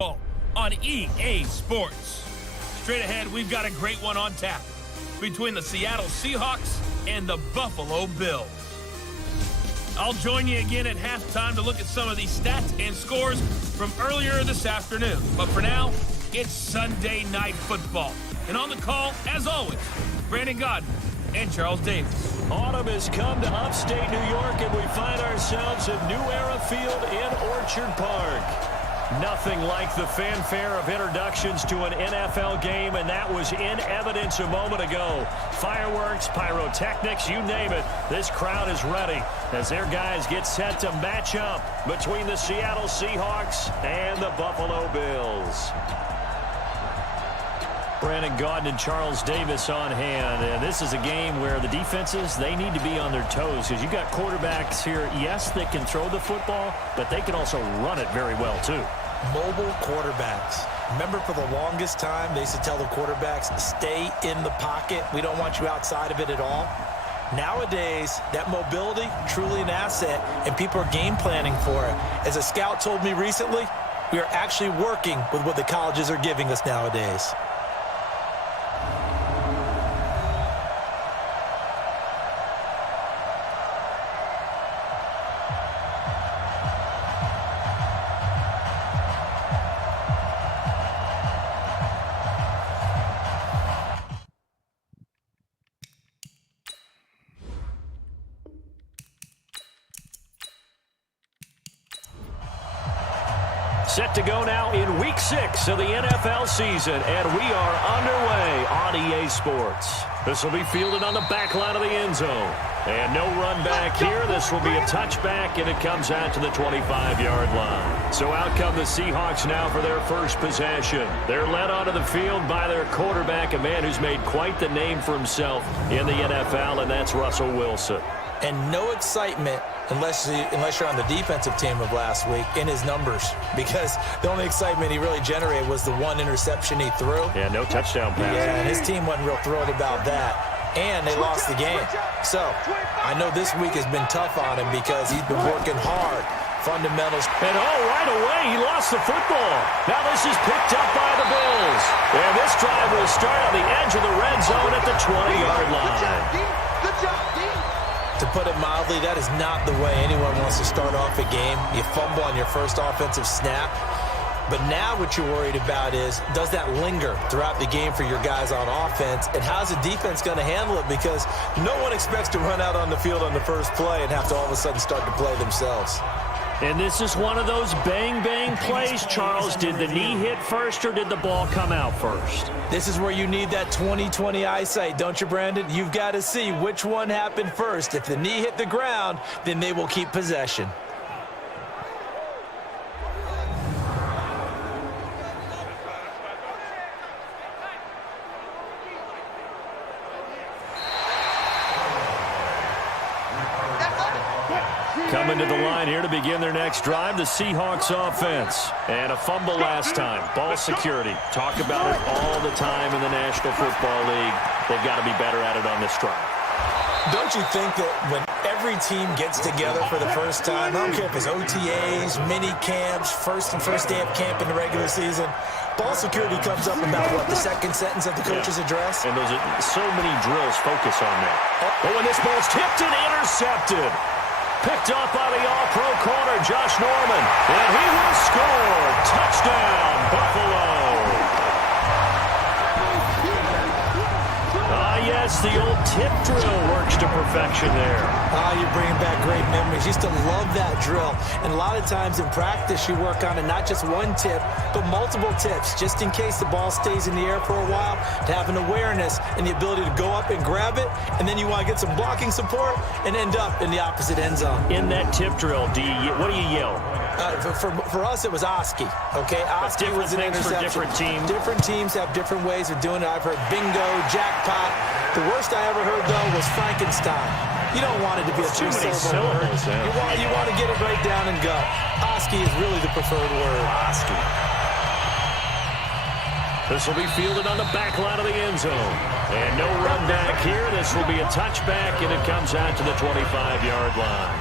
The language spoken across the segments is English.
on EA Sports. Straight ahead, we've got a great one on tap between the Seattle Seahawks and the Buffalo Bills. I'll join you again at halftime to look at some of these stats and scores from earlier this afternoon. But for now, it's Sunday Night Football. And on the call, as always, Brandon Godden and Charles Davis. Autumn has come to upstate New York, and we find ourselves at New Era Field in Orchard Park. Nothing like the fanfare of introductions to an NFL game, and that was in evidence a moment ago. Fireworks, pyrotechnics, you name it. This crowd is ready as their guys get set to match up between the Seattle Seahawks and the Buffalo Bills. Brandon Godden and Charles Davis on hand. And this is a game where the defenses, they need to be on their toes because you've got quarterbacks here, yes, they can throw the football, but they can also run it very well too. Mobile quarterbacks. Remember, for the longest time, they used to tell the quarterbacks, stay in the pocket. We don't want you outside of it at all. Nowadays, that mobility, truly an asset, and people are game planning for it. As a scout told me recently, we are actually working with what the colleges are giving us nowadays. Set to go now in Week 6 of the NFL season, and we are underway on EA Sports. This will be fielded on the back line of the end zone. And no run back here. This will be a touchback, and it comes out to the 25-yard line. So out come the Seahawks now for their first possession. They're led onto the field by their quarterback, a man who's made quite the name for himself in the NFL, and that's Russell Wilson. And no excitement unless you're on the defensive team of last week in his numbers, because the only excitement he really generated was the one interception he threw. Yeah, no touchdown pass. Yeah, and his team wasn't real thrilled about that. And they lost the game. So I know this week has been tough on him because he's been working hard. Fundamentals. And right away, he lost the football. Now this is picked up by the Bills. And this drive will start on the edge of the red zone at the 20-yard line. To put it mildly, that is not the way anyone wants to start off a game. You fumble on your first offensive snap. But now what you're worried about is, does that linger throughout the game for your guys on offense? And how's the defense going to handle it? Because no one expects to run out on the field on the first play and have to all of a sudden start to play themselves. And this is one of those bang-bang plays, Charles. Did the knee hit first or did the ball come out first? This is where you need that 20/20 eyesight, don't you, Brandon? You've got to see which one happened first. If the knee hit the ground, then they will keep possession. Coming to the line here to begin their next drive, the Seahawks offense. And a fumble last time. Ball security. Talk about it all the time in the National Football League. They've got to be better at it on this drive. Don't you think that when every team gets together for the first time, I don't care if it's OTAs, mini camps, first day of camp in the regular season, ball security comes up about, what, the second sentence of the coach's address? And those are so many drills focus on that. Oh, and this ball's tipped and intercepted. Picked up by the all-pro corner, Josh Norman. And he will score. Touchdown, Buffalo. Yes, the old tip drill works to perfection there. You're bringing back great memories. Used to love that drill. And a lot of times in practice, you work on it, not just one tip, but multiple tips, just in case the ball stays in the air for a while, to have an awareness and the ability to go up and grab it, and then you want to get some blocking support and end up in the opposite end zone. In that tip drill, what do you yell? For us, it was Oski. Okay, Oski was an interception. For different teams. Different teams have different ways of doing it. I've heard bingo, jackpot. The worst I ever heard, though, was Frankenstein. You don't want it to be a two-syllable word. You want to get it right down and go. Oski is really the preferred word. Oski. This will be fielded on the back line of the end zone. And no run back here. This will be a touchback, and it comes out to the 25-yard line.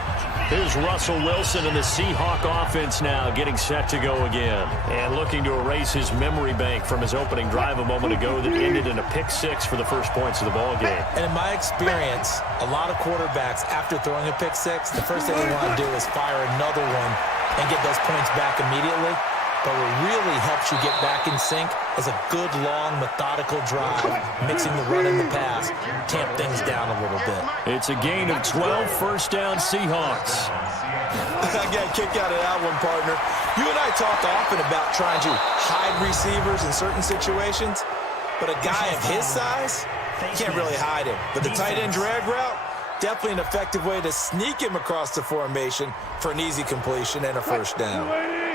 Here's Russell Wilson and the Seahawk offense now getting set to go again. And looking to erase his memory bank from his opening drive a moment ago that ended in a pick-6 for the first points of the ball game. And in my experience, a lot of quarterbacks, after throwing a pick-6, the first thing they want to do is fire another one and get those points back immediately. But what really helps you get back in sync is a good, long, methodical drive, mixing the run and the pass, tamp things down a little bit. It's a gain of 12, first down Seahawks. I got a kick out of that one, partner. You and I talk often about trying to hide receivers in certain situations, but a guy of his size, you can't really hide him. But the tight end drag route, definitely an effective way to sneak him across the formation for an easy completion and a first down.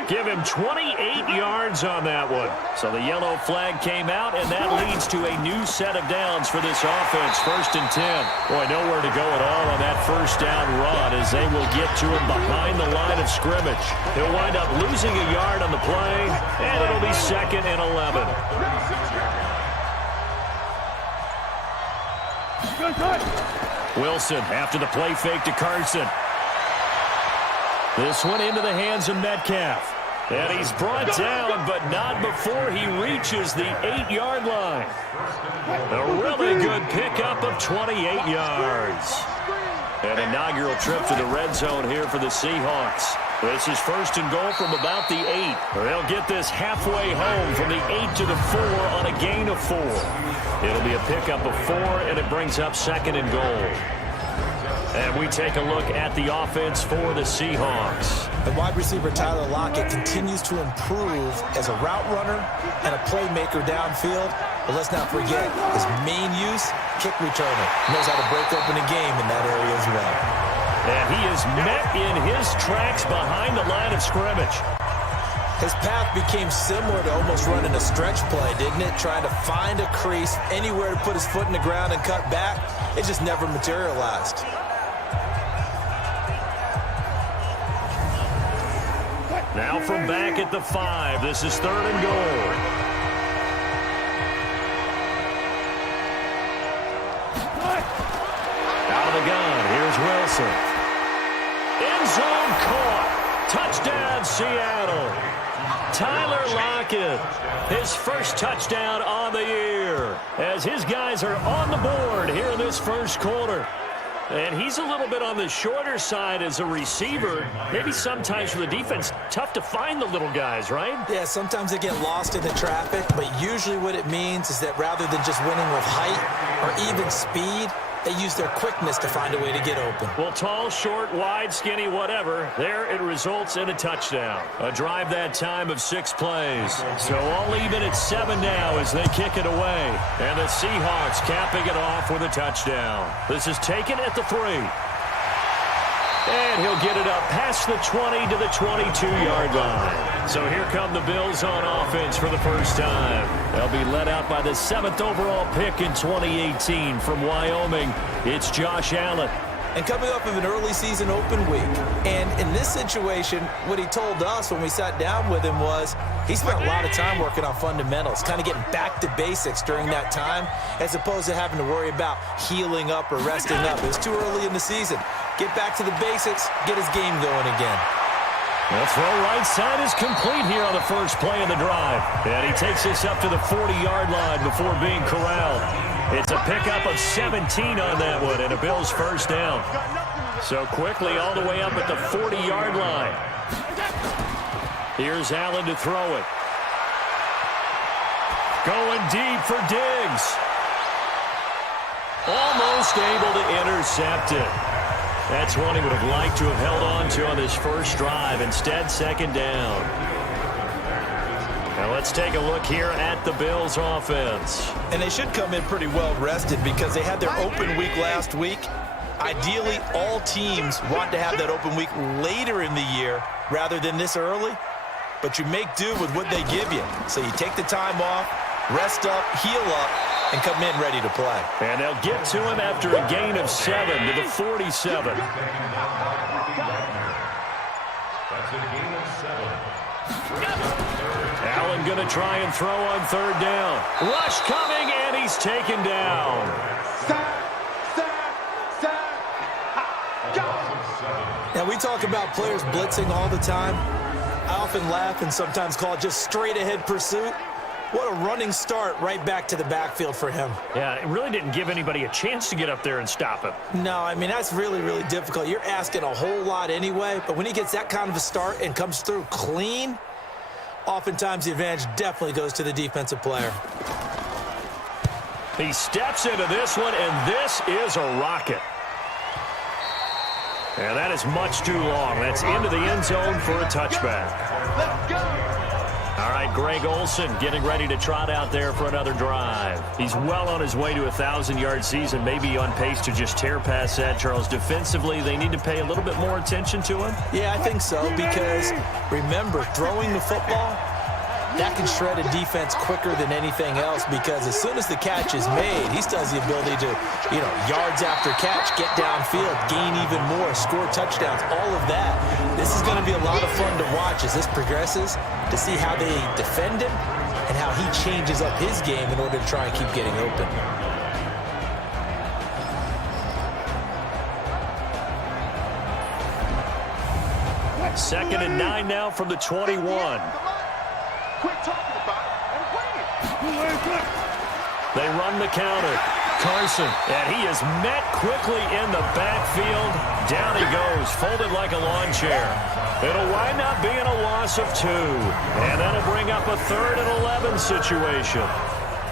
Give him 28 yards on that one. So the yellow flag came out, and that leads to a new set of downs for this offense. 1st and 10. Boy, nowhere to go at all on that first down run as they will get to him behind the line of scrimmage. He'll wind up losing a yard on the play, and it'll be 2nd and 11. Wilson after the play fake to Carson. This one into the hands of Metcalf. And he's brought down, but not before he reaches the 8-yard line. A really good pickup of 28 yards. An inaugural trip to the red zone here for the Seahawks. This is 1st and goal from about the 8. They'll get this halfway home from the 8 to the 4 on a gain of 4. It'll be a pickup of 4, and it brings up 2nd and goal. And we take a look at the offense for the Seahawks. The wide receiver Tyler Lockett continues to improve as a route runner and a playmaker downfield. But let's not forget his main use, kick returner. Knows how to break open a game in that area as well. And he is met in his tracks behind the line of scrimmage. His path became similar to almost running a stretch play, didn't it? Trying to find a crease, anywhere to put his foot in the ground and cut back. It just never materialized. Now from back at the 5, this is 3rd and goal. Out of the gun, here's Wilson. End zone caught. Touchdown, Seattle. Tyler Lockett, his first touchdown on the year, as his guys are on the board here in this first quarter. And he's a little bit on the shorter side as a receiver. Maybe sometimes for the defense, tough to find the little guys, right? Yeah, sometimes they get lost in the traffic, but usually what it means is that rather than just winning with height or even speed, they use their quickness to find a way to get open. Well, tall, short, wide, skinny, whatever, there it results in a touchdown. A drive that time of 6 plays. So all even at 7 now as they kick it away. And the Seahawks capping it off with a touchdown. This is taken at the 3. And he'll get it up past the 20 to the 22-yard line. So here come the Bills on offense for the first time. They'll be led out by the 7th overall pick in 2018 from Wyoming. It's Josh Allen. And coming off of an early season open week. And in this situation, what he told us when we sat down with him was he spent a lot of time working on fundamentals, kind of getting back to basics during that time, as opposed to having to worry about healing up or resting up. It was too early in the season. Get back to the basics, get his game going again. The throw right side is complete here on the first play of the drive. And he takes this up to the 40-yard line before being corralled. It's a pickup of 17 on that one and a Bills first down. So quickly all the way up at the 40-yard line. Here's Allen to throw it. Going deep for Diggs. Almost able to intercept it. That's one he would have liked to have held on to on this first drive. Instead, 2nd down. Now let's take a look here at the Bills offense. And they should come in pretty well rested because they had their open week last week. Ideally, all teams want to have that open week later in the year rather than this early. But you make do with what they give you. So you take the time off, rest up, heal up, and come in ready to play. And they'll get to him after a gain of 7 to the 47. That's a gain of 7. Allen going to try and throw on 3rd down. Rush coming, and he's taken down. Now, we talk about players blitzing all the time. I often laugh and sometimes call it just straight-ahead pursuit. What a running start right back to the backfield for him. Yeah, it really didn't give anybody a chance to get up there and stop him. No, I mean, that's really, really difficult. You're asking a whole lot anyway, but when he gets that kind of a start and comes through clean, oftentimes the advantage definitely goes to the defensive player. He steps into this one, and this is a rocket. And that is much too long. That's into the end zone for a touchback. Let's go. All right, Greg Olsen getting ready to trot out there for another drive. He's well on his way to a 1,000-yard season, maybe on pace to just tear past that, Charles. Defensively, they need to pay a little bit more attention to him. Yeah, I think so, because remember, throwing the football, that can shred a defense quicker than anything else, because as soon as the catch is made, he still has the ability to, yards after catch, get downfield, gain even more, score touchdowns, all of that. This is going to be a lot of fun to watch as this progresses, to see how they defend him and how he changes up his game in order to try and keep getting open. Second and 9 now from the 21. Quit talking about it and play it. They run the counter. Carson, and he is met quickly in the backfield. Down he goes, folded like a lawn chair. It'll wind up being a loss of 2. And that'll bring up a 3rd and 11 situation.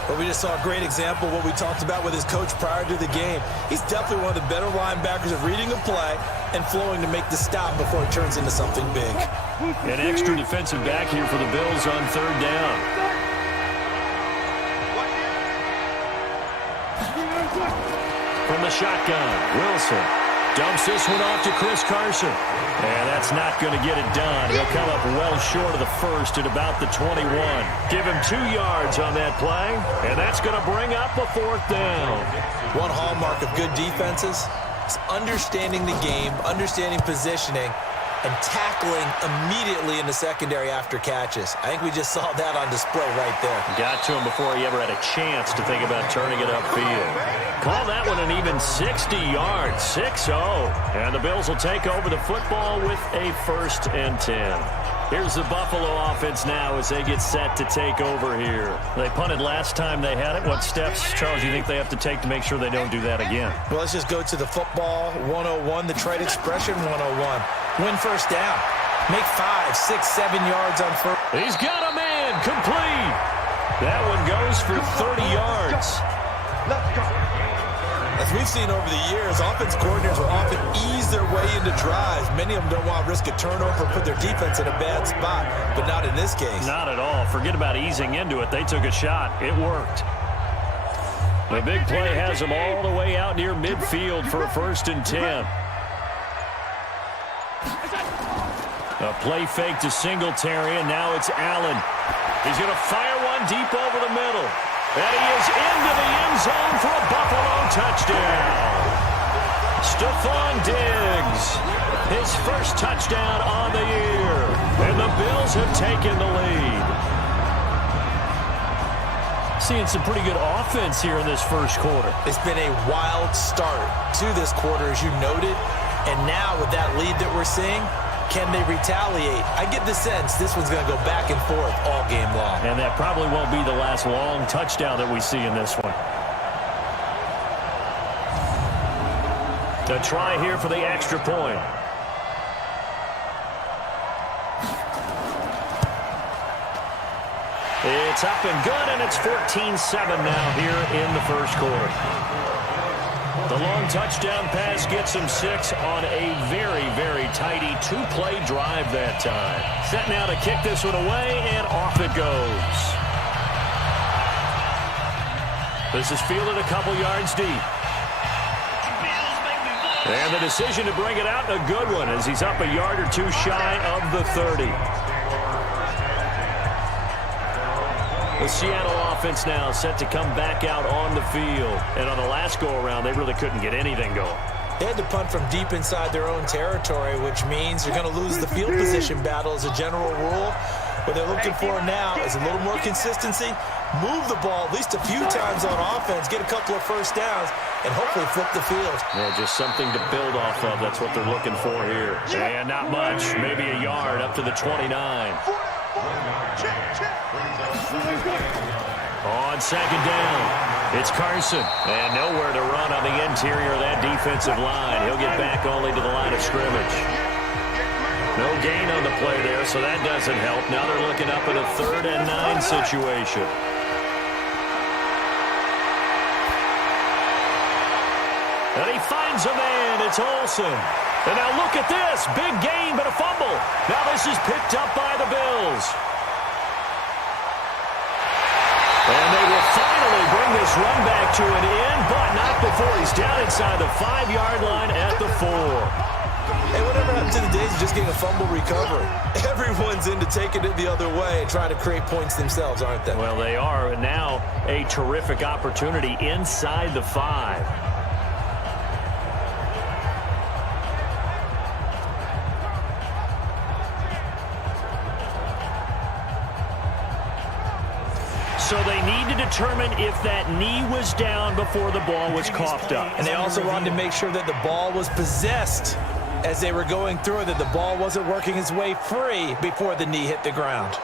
Well, we just saw a great example of what we talked about with his coach prior to the game. He's definitely one of the better linebackers of reading a play and flowing to make the stop before it turns into something big. An extra defensive back here for the Bills on 3rd down. From the shotgun, Wilson dumps this one off to Chris Carson. And that's not going to get it done. He'll come up well short of the first at about the 21. Give him 2 yards on that play, and that's going to bring up a 4th down. One hallmark of good defenses is understanding the game, understanding positioning, and tackling immediately in the secondary after catches. I think we just saw that on display right there. Got to him before he ever had a chance to think about turning it upfield. Call that one an even 60 yards, 6-0. And the Bills will take over the football with a 1st and 10. Here's the Buffalo offense now as they get set to take over here. They punted last time they had it. What steps, Charles, do you think they have to take to make sure they don't do that again? Well, let's just go to the football 101, the trade expression 101. Win first down. Make 5, 6, 7 yards on first. He's got a man complete. That one goes for 30 yards. Let's go. As we've seen over the years, offense coordinators will often ease their way into drives. Many of them don't want to risk a turnover or put their defense in a bad spot, but not in this case. Not at all. Forget about easing into it. They took a shot. It worked. The big play has them all the way out near midfield for a 1st and 10. A play fake to Singletary, and now it's Allen. He's going to fire one deep over the middle. And he is into the end zone for a Buffalo touchdown. Stephon Diggs, his first touchdown on the year. And the Bills have taken the lead. Seeing some pretty good offense here in this first quarter. It's been a wild start to this quarter, as you noted. And now with that lead that we're seeing, can they retaliate? I get the sense this one's going to go back and forth all game long. And that probably won't be the last long touchdown that we see in this one. A try here for the extra point. It's up and good, and it's 14-7 now here in the first quarter. The long touchdown pass gets him 6 on a very, very tidy 2-play drive that time. Set now to kick this one away, and off it goes. This is fielded a couple yards deep. And the decision to bring it out, a good one, as he's up a yard or 2 shy of the 30. The Seattle offense now set to come back out on the field. And on the last go-around, they really couldn't get anything going. They had to punt from deep inside their own territory, which means you're going to lose the field position battle as a general rule. What they're looking for now is a little more consistency, move the ball at least a few times on offense, get a couple of first downs, and hopefully flip the field. Yeah, just something to build off of. That's what they're looking for here. And not much, maybe a yard up to the 29. On second down, it's Carson. And nowhere to run on the interior of that defensive line. He'll get back only to the line of scrimmage. No gain on the play there, so that doesn't help. Now they're looking up at a 3rd and 9 situation. And he finds a man. It's Olsen. And now look at this. Big gain, but a fumble. Now this is picked up by the Bills. And they will finally bring this run back to an end, but not before he's down inside the 5-yard line at the 4. Hey, whatever happened to the days of just getting a fumble recovery? Everyone's into taking it the other way and trying to create points themselves, aren't they? Well, they are. And now a terrific opportunity inside the 5. So they need to determine if that knee was down before the ball was coughed up. And they also wanted to make sure that the ball was possessed as they were going through it, that the ball wasn't working its way free before the knee hit the ground.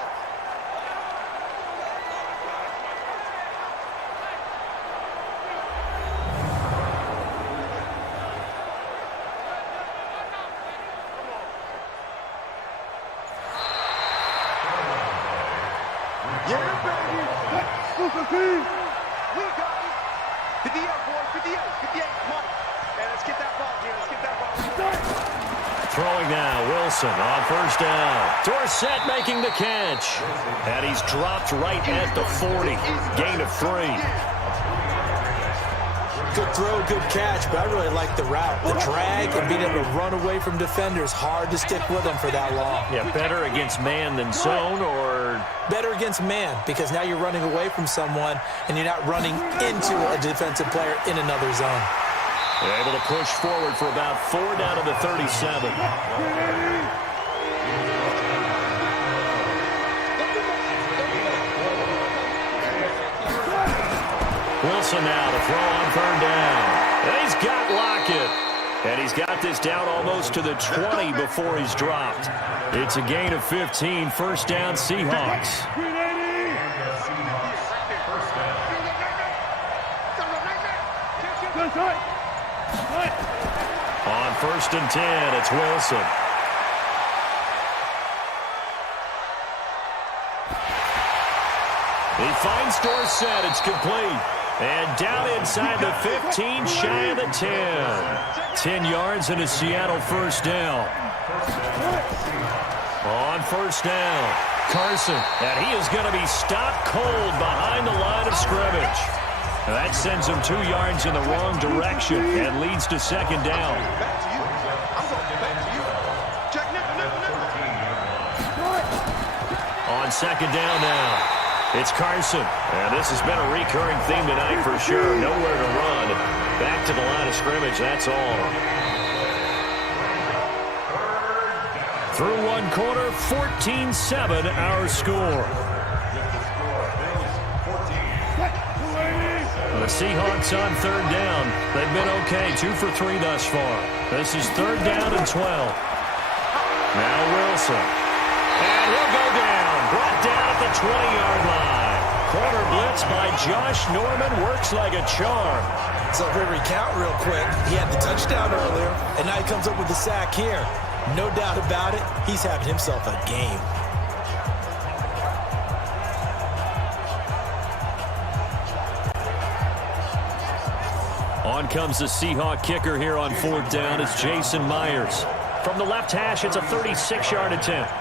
Yeah, baby. Super team. We got it. 58, boys. 58. 58. Come on. Man, let's get that ball, dude. Let's get that ball. Throwing now, Wilson on first down. Dorsett making the catch. And he's dropped right at the 40. Gain of 3. Good throw, good catch, but I really like the route. The drag and being able to run away from defenders, hard to stick with them for that long. Yeah, better against man than zone, or better against man, because now you're running away from someone and you're not running into a defensive player in another zone. they're able to push forward for about 4 down to the 37. Wilson now to throw on 3rd down. And he's got Lockett. And he's got this down almost to the 20 before he's dropped. It's a gain of 15. First down, Seahawks. On 1st and 10, it's Wilson. He finds Dorsett. It's complete. And down inside the 15, shy of the 10. 10 yards and a Seattle first down. On first down, Carson. And he is going to be stopped cold behind the line of scrimmage. And that sends him 2 yards in the wrong direction and leads to 2nd down. On 2nd down now. It's Carson, and this has been a recurring theme tonight for sure. Nowhere to run. Back to the line of scrimmage, that's all. Through 1 quarter, 14-7 our score. The Seahawks on 3rd down. They've been okay, 2 for 3 thus far. This is 3rd down and 12. Now Wilson. And he'll go down. Brought down at the 20-yard line. Corner blitz by Josh Norman. Works like a charm. So if we recount real quick, he had the touchdown earlier, and now he comes up with the sack here. No doubt about it, he's having himself a game. On comes the Seahawk kicker here on 4th down. It's Jason Myers. From the left hash, it's a 36-yard attempt.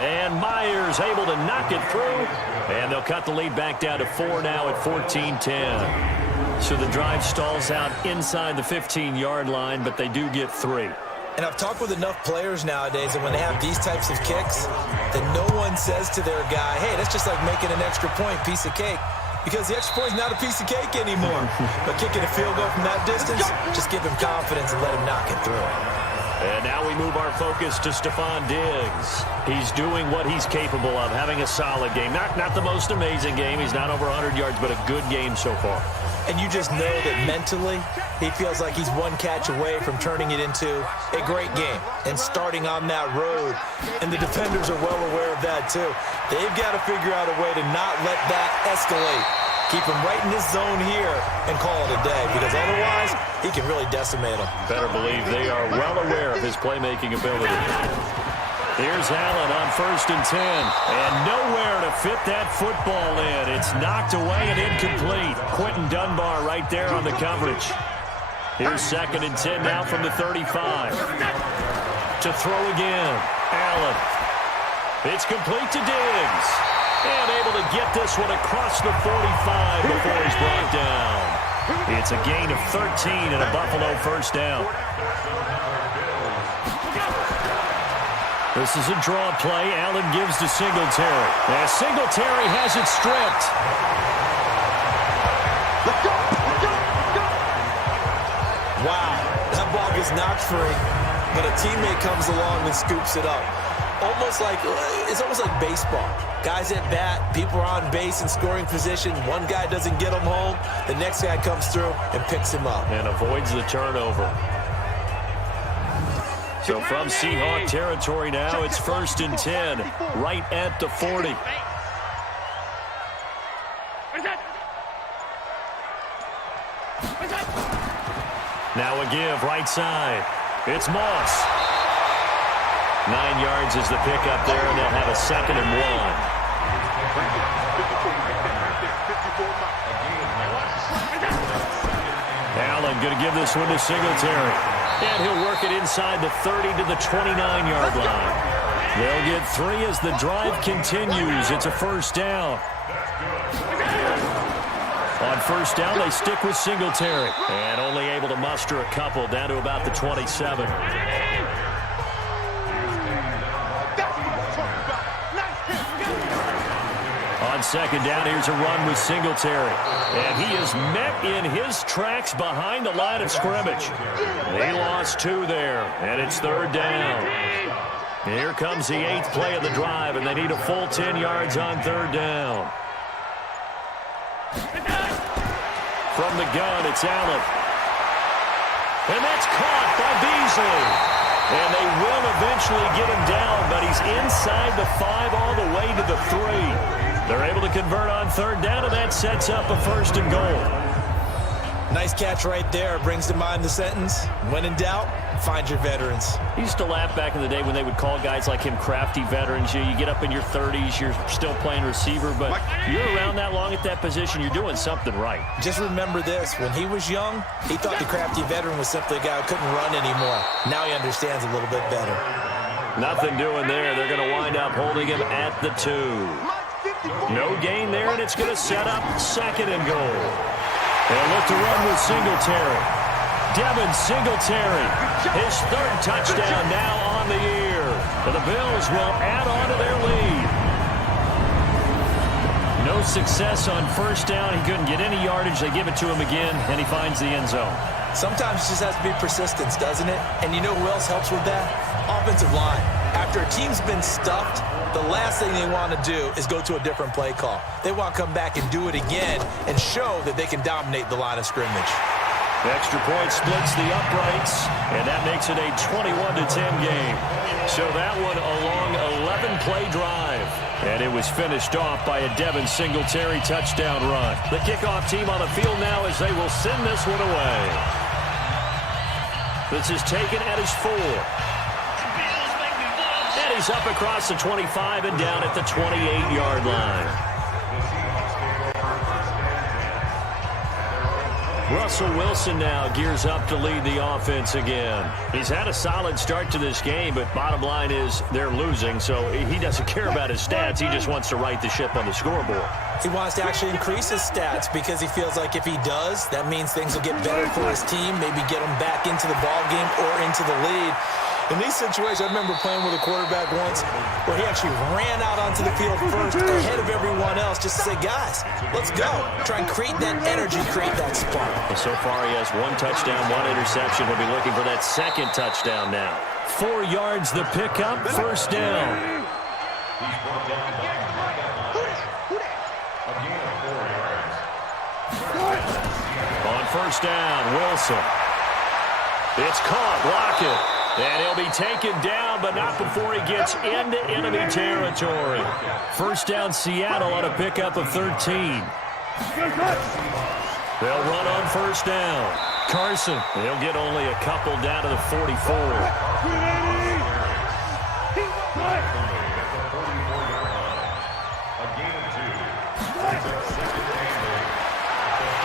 And Myers able to knock it through. And they'll cut the lead back down to 4 now at 14-10. So the drive stalls out inside the 15-yard line, but they do get 3. And I've talked with enough players nowadays that when they have these types of kicks, that no one says to their guy, hey, that's just like making an extra point, piece of cake. Because the extra point is not a piece of cake anymore. But kicking a field goal from that distance, just give him confidence and let him knock it through. And now we move our focus to Stephon Diggs. He's doing what he's capable of, having a solid game. Not the most amazing game. He's not over 100 yards, but a good game so far. And you just know that mentally, he feels like he's one catch away from turning it into a great game and starting on that road. And the defenders are well aware of that, too. They've got to figure out a way to not let that escalate. Keep him right in this zone here and call it a day, because otherwise he can really decimate them. Better believe they are well aware of his playmaking ability. Here's Allen on 1st and 10, and nowhere to fit that football in. It's knocked away and incomplete. Quentin Dunbar right there on the coverage. Here's 2nd and 10 now from the 35. To throw again, Allen. It's complete to Diggs. And able to get this one across the 45 before he's brought down. It's a gain of 13 and a Buffalo 1st down. This is a draw play. Allen gives to Singletary. And Singletary has it stripped. Wow, that ball gets knocked free, but a teammate comes along and scoops it up. It's almost like baseball. Guys at bat, people are on base in scoring position. One guy doesn't get him home. The next guy comes through and picks him up. And avoids the turnover. So from Seahawk territory now, it's 1st and 10, right at the 40. Now a give, right side. It's Moss. 9 yards is the pickup there, and they'll have a 2nd and 1. Allen going to give this one to Singletary. And he'll work it inside the 30 to the 29-yard line. They'll get 3 as the drive continues. It's a 1st down. On 1st down, they stick with Singletary. And only able to muster a couple down to about the 27. On 2nd down, here's a run with Singletary. And he is met in his tracks behind the line of scrimmage. They lost 2 there, and it's 3rd down. Here comes the 8th play of the drive, and they need a full 10 yards on 3rd down. From the gun, it's Allen. And that's caught by Beasley. And they will eventually get him down, but he's inside the 5 all the way to the 3. They're able to convert on 3rd down, and that sets up a 1st and goal. Nice catch right there. Brings to mind the sentence, when in doubt, find your veterans. I used to laugh back in the day when they would call guys like him crafty veterans. You get up in your 30s, you're still playing receiver, but you're around that long at that position, you're doing something right. Just remember this. When he was young, he thought the crafty veteran was simply a guy who couldn't run anymore. Now he understands a little bit better. Nothing doing there. They're going to wind up holding him at the 2. No gain there, and it's going to set up 2nd and goal. They'll look to run with Singletary. Devin Singletary, his 3rd touchdown now on the year. And the Bills will add on to their lead. No success on 1st down. He couldn't get any yardage. They give it to him again, and he finds the end zone. Sometimes it just has to be persistence, doesn't it? And you know who else helps with that? Offensive line. After a team's been stuffed, the last thing they want to do is go to a different play call. They want to come back and do it again and show that they can dominate the line of scrimmage. The extra point splits the uprights, and that makes it a 21-10 game. So that one a long 11-play drive. And it was finished off by a Devin Singletary touchdown run. The kickoff team on the field now as they will send this one away. This is taken at his 4. And he's up across the 25 and down at the 28-yard line. Russell Wilson now gears up to lead the offense again. He's had a solid start to this game, but bottom line is they're losing, so he doesn't care about his stats. He just wants to right the ship on the scoreboard. He wants to actually increase his stats because he feels like if he does, that means things will get better for his team, maybe get him back into the ball game or into the lead. In these situations, I remember playing with a quarterback once where he actually ran out onto the field first ahead of everyone else just to say, guys, let's go. Try and create that energy, create that spark. Well, so far he has 1 touchdown, 1 interception. He'll be looking for that 2nd touchdown now. 4 yards the pickup, 1st down. On 1st down, Wilson. It's caught, Lockett. And he'll be taken down, but not before he gets into enemy territory. 1st down, Seattle on a pickup of 13. They'll run on 1st down. Carson, he'll get only a couple down to the 44.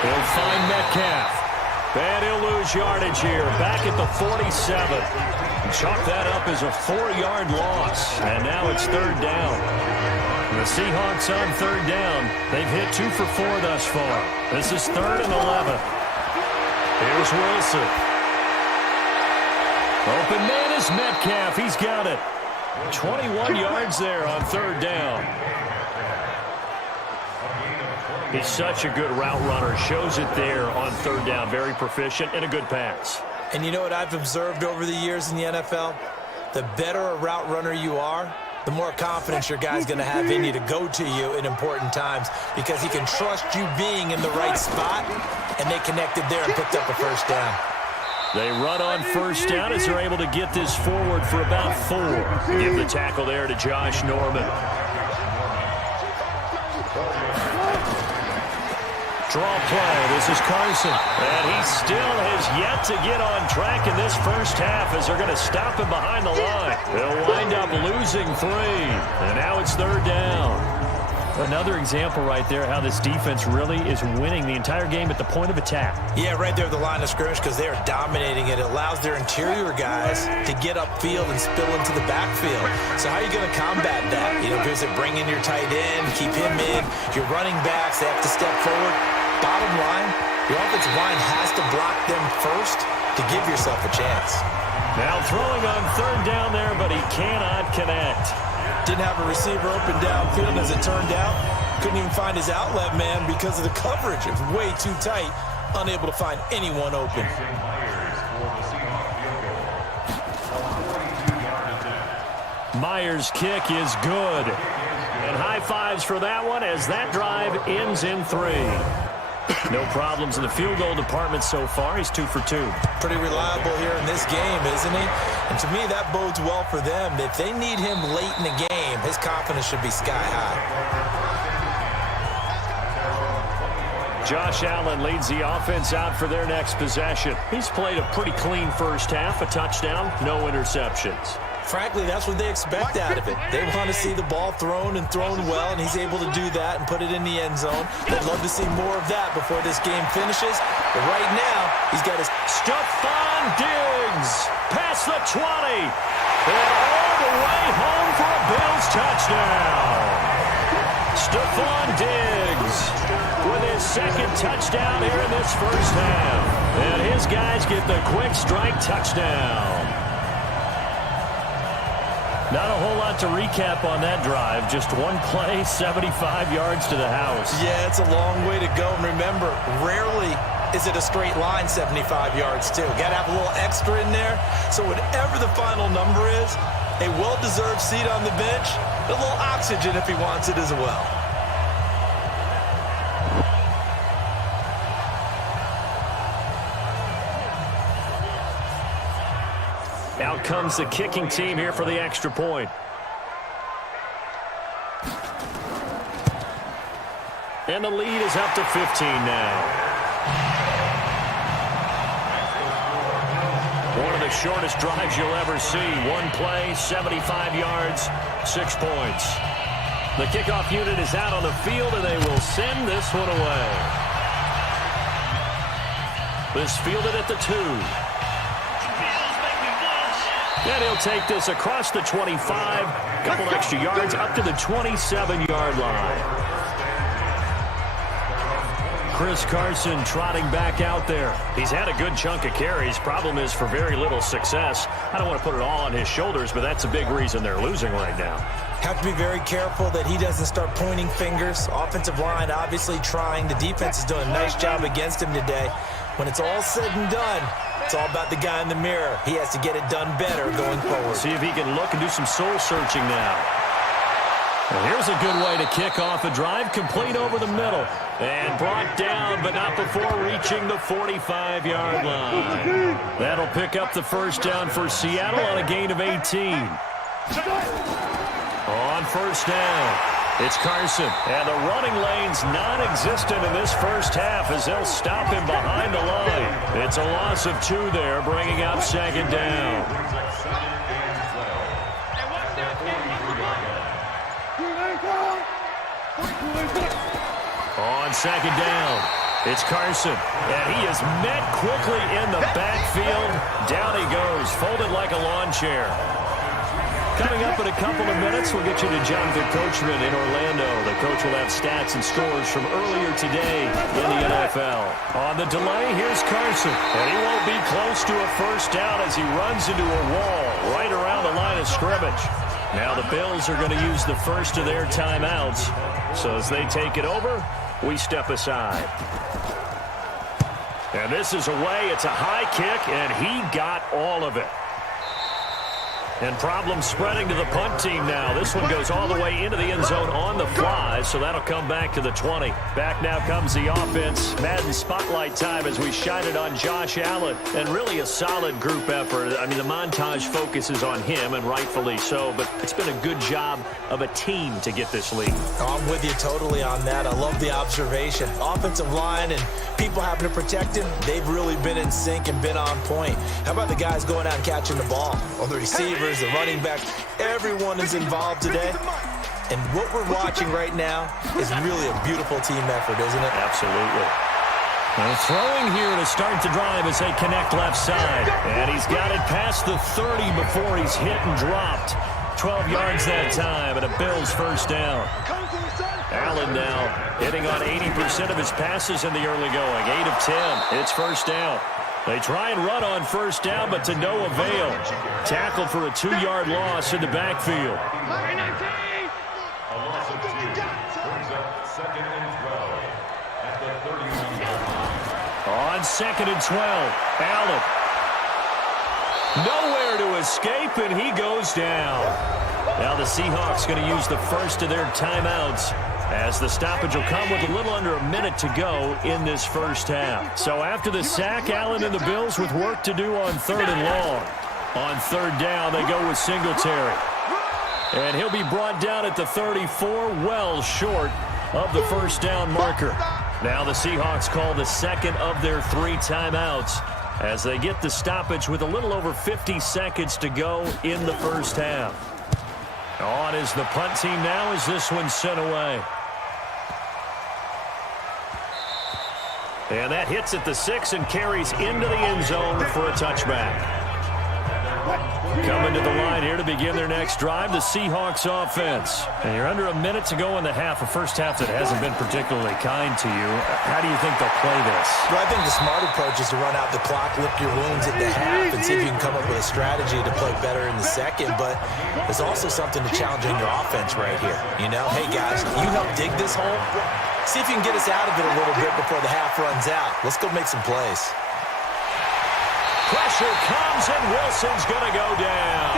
He'll find Metcalf. And he'll lose yardage here. Back at the 47. And chalk that up as a 4-yard loss. And now it's 3rd down. The Seahawks on 3rd down. They've hit 2 for 4 thus far. This is 3rd and 11. Here's Wilson. Open man is Metcalf. He's got it. 21 yards there on 3rd down. He's such a good route runner. Shows it there on 3rd down. Very proficient and a good pass. And you know what I've observed over the years in the NFL? The better a route runner you are, the more confidence your guy's going to have in you to go to you in important times because he can trust you being in the right spot, and they connected there and picked up a 1st down. They run on 1st down as they're able to get this forward for about 4. Give the tackle there to Josh Norman. Draw play. This is Carson. And he still has yet to get on track in this 1st half as they're going to stop him behind the line. They'll wind up losing 3. And now it's 3rd down. Another example right there how this defense really is winning the entire game at the point of attack. Yeah, right there at the line of scrimmage because they are dominating it. It allows their interior guys to get upfield and spill into the backfield. So how are you going to combat that? You know, because they bring in your tight end, keep him in. Your running backs, they have to step forward. Bottom line, your offensive line has to block them first to give yourself a chance. Now throwing on 3rd down there, but he cannot connect. Didn't have a receiver open downfield, as it turned out. Couldn't even find his outlet man because of the coverage. It was way too tight. Unable to find anyone open. Myers' kick is good. And high fives for that one as that drive ends in 3. No problems in the field goal department so far. He's 2 for 2. Pretty reliable here in this game, isn't he? And to me, that bodes well for them. If they need him late in the game, his confidence should be sky high. Josh Allen leads the offense out for their next possession. He's played a pretty clean 1st half, a touchdown, no interceptions. Frankly, that's what they expect out of it. They want to see the ball thrown and thrown well, and he's able to do that and put it in the end zone. They'd love to see more of that before this game finishes. But right now, he's got his... Stephon Diggs past the 20. And all the way home for a Bills touchdown. Stephon Diggs with his 2nd touchdown here in this 1st half. And his guys get the quick strike touchdown. Not a whole lot to recap on that drive. Just one play, 75 yards to the house. Yeah, it's a long way to go. And remember, rarely is it a straight line 75 yards, too. Got to have a little extra in there. So whatever the final number is, a well-deserved seat on the bench, a little oxygen if he wants it as well. Out comes the kicking team here for the extra point. And the lead is up to 15 now. One of the shortest drives you'll ever see. One play, 75 yards, 6 points. The kickoff unit is out on the field, and they will send this one away. This fielded at the 2. And he'll take this across the 25, couple extra yards up to the 27-yard line. Chris Carson trotting back out there. He's had a good chunk of carries. Problem is for very little success. I don't want to put it all on his shoulders, but that's a big reason they're losing right now. Have to be very careful that he doesn't start pointing fingers. Offensive line obviously trying. The defense is doing a nice job against him today. When it's all said and done, it's all about the guy in the mirror. He has to get it done better going forward. See if he can look and do some soul searching now. And here's a good way to kick off a drive, complete over the middle. And brought down, but not before reaching the 45-yard line. That'll pick up the first down for Seattle on a gain of 18. On first down, it's Carson. And the running lane's non-existent in this first half as they'll stop him behind the line. It's a loss of 2 there, bringing up second down. On second down, it's Carson. And he is met quickly in the backfield. Down he goes, folded like a lawn chair. Coming up in a couple of minutes, we'll get you to Jonathan Coachman in Orlando. The coach will have stats and scores from earlier today in the NFL. On the delay, here's Carson. And he won't be close to a first down as he runs into a wall right around the line of scrimmage. Now the Bills are going to use the first of their timeouts. So as they take it over, we step aside. And this is away. It's a high kick, and he got all of it. And problems spreading to the punt team now. This one goes all the way into the end zone on the fly, so that'll come back to the 20. Back now comes the offense. Madden spotlight time as we shine it on Josh Allen. And really a solid group effort. I mean, the montage focuses on him, and rightfully so, but it's been a good job of a team to get this lead. I'm with you totally on that. I love the observation. Offensive line and people having to protect him, they've really been in sync and been on point. How about the guys going out and catching the ball? Or the receivers, the running back, everyone is involved today. And what we're watching right now is really a beautiful team effort, isn't it? Absolutely. And throwing here to start the drive as they connect left side. And he's got it past the 30 before he's hit and dropped. 12 yards that time, and a Bills first down. Allen now hitting on 80% of his passes in the early going. 8 of 10. It's first down. They try and run on first down, but to no avail. Tackled for a 2-yard loss in the backfield. On 2nd and 12, Allen. Nowhere to escape, and he goes down. Now the Seahawks going to use the first of their timeouts as the stoppage will come with a little under a minute to go in this first half. So after the sack, Allen and the Bills with work to do on 3rd and long. On 3rd down, they go with Singletary. And he'll be brought down at the 34, well short of the first down marker. Now the Seahawks call the second of their 3 timeouts as they get the stoppage with a little over 50 seconds to go in the first half. On is the punt team now as this one's sent away. And that hits at the 6 and carries into the end zone for a touchback. Coming to the line here to begin their next drive, the Seahawks offense. And you're under a minute to go in the half, a first half that hasn't been particularly kind to you. How do you think they'll play this? Well, I think the smart approach is to run out the clock, lick your wounds at the half, and see if you can come up with a strategy to play better in the second. But there's also something to challenge in your offense right here. You know, hey, guys, you help dig this hole. See if you can get us out of it a little bit before the half runs out. Let's go make some plays. Pressure comes, and Wilson's going to go down.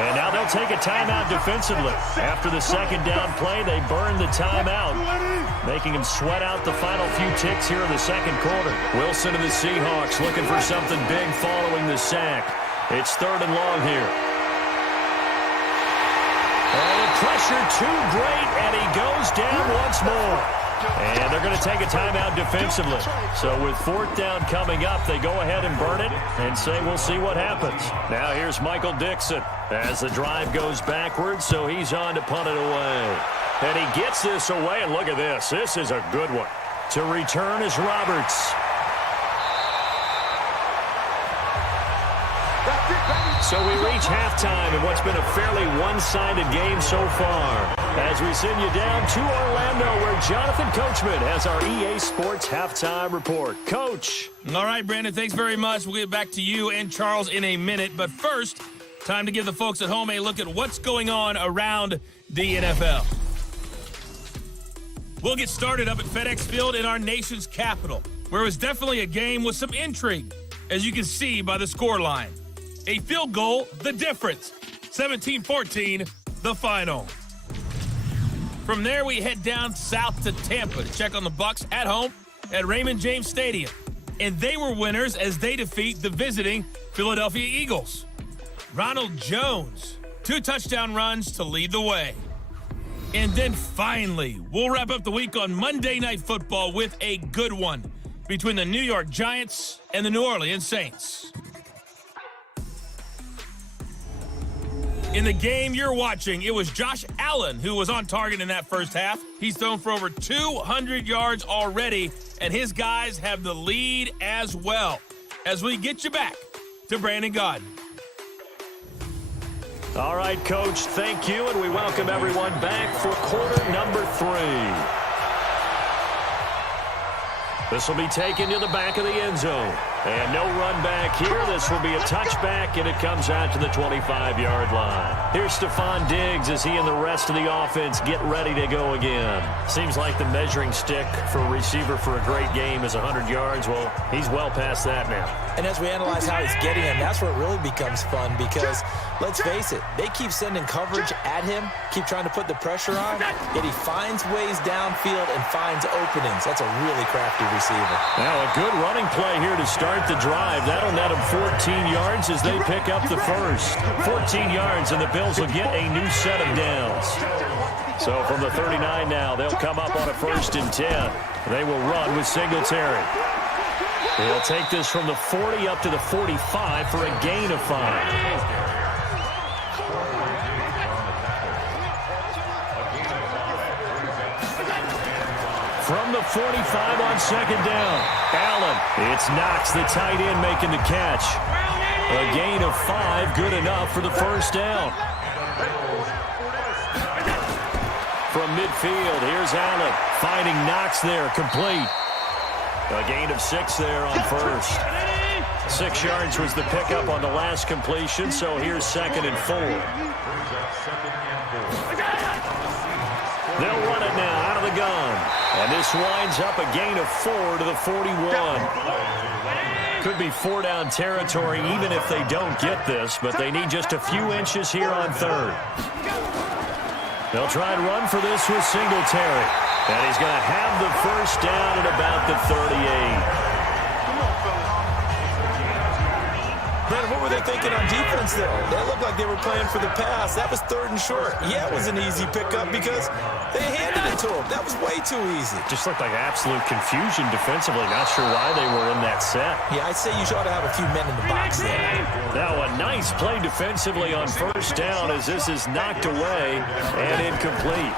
And now they'll take a timeout defensively. After the second down play, they burn the timeout, making him sweat out the final few ticks here in the second quarter. Wilson and the Seahawks looking for something big following the sack. It's 3rd and long here. And the pressure too great, and he goes down once more. And they're going to take a timeout defensively. So with 4th down coming up, they go ahead and burn it and say we'll see what happens. Now here's Michael Dixon as the drive goes backwards, so he's on to punt it away. And he gets this away, and look at this. This is a good one. To return is Roberts. So we reach halftime in what's been a fairly one-sided game so far. As we send you down to Orlando, where Jonathan Coachman has our EA Sports Halftime Report. Coach. All right, Brandon, thanks very much. We'll get back to you and Charles in a minute. But first, time to give the folks at home a look at what's going on around the NFL. We'll get started up at FedEx Field in our nation's capital, where it was definitely a game with some intrigue, as you can see by the scoreline. A field goal, the difference. 17-14, the final. From there, we head down south to Tampa to check on the Bucs at home at Raymond James Stadium. And they were winners as they defeat the visiting Philadelphia Eagles. Ronald Jones, 2 touchdown runs to lead the way. And then finally, we'll wrap up the week on Monday Night Football with a good one between the New York Giants and the New Orleans Saints. In the game you're watching, it was Josh Allen who was on target in that first half. He's thrown for over 200 yards already, and his guys have the lead as well. As we get you back to Brandon Gaudin. All right, Coach, thank you, and we welcome everyone back for quarter number 3. This will be taken to the back of the end zone. And no run back here. This will be a touchback, and it comes out to the 25-yard line. Here's Stephon Diggs as he and the rest of the offense get ready to go again. Seems like the measuring stick for a receiver for a great game is 100 yards. Well, he's well past that now. And as we analyze how he's getting him, that's where it really becomes fun because, let's face it, they keep sending coverage at him, keep trying to put the pressure on, yet he finds ways downfield and finds openings. That's a really crafty receiver. Now a good running play here to start the drive. That'll net them 14 yards as they pick up the first. 14 yards, and the Bills will get a new set of downs. So from the 39 now, they'll come up on a 1st and 10. They will run with Singletary. They'll take this from the 40 up to the 45 for a gain of 5. From the 45 on 2nd down, Allen. It's Knox, the tight end, making the catch. A gain of 5, good enough for the 1st down. From midfield, here's Allen, finding Knox there, complete. A gain of 6 there on 1st. 6 yards was the pickup on the last completion, so here's 2nd and 4. They'll run it now out of the gun. And this winds up a gain of 4 to the 41. Could be 4-down territory even if they don't get this, but they need just a few inches here on 3rd. They'll try and run for this with Singletary. And he's going to have the 1st down at about the 38. Brandon, what were they thinking on defense there? They looked like they were playing for the pass. That was 3rd and short. Yeah, it was an easy pickup because they handed it to him. That was way too easy. Just looked like absolute confusion defensively. Not sure why they were in that set. Yeah, I'd say you ought to have a few men in the box there. Now a nice play defensively on 1st down as this is knocked away and incomplete.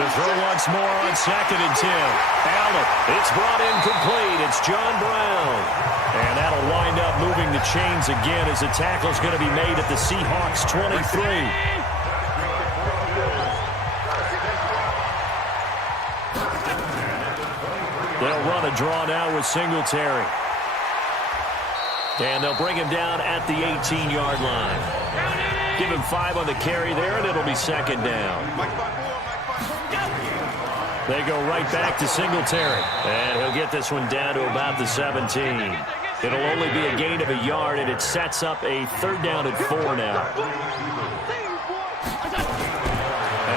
To throw once more on 2nd and 10. Allen, it's brought in complete. It's John Brown. And that'll wind up moving the chains again as the tackle's going to be made at the Seahawks 23. They'll run a draw now with Singletary. And they'll bring him down at the 18-yard line. Give him 5 on the carry there, and it'll be 2nd down. They go right back to Singletary. And he'll get this one down to about the 17. It'll only be a gain of a yard, and it sets up a 3rd down and 4 now.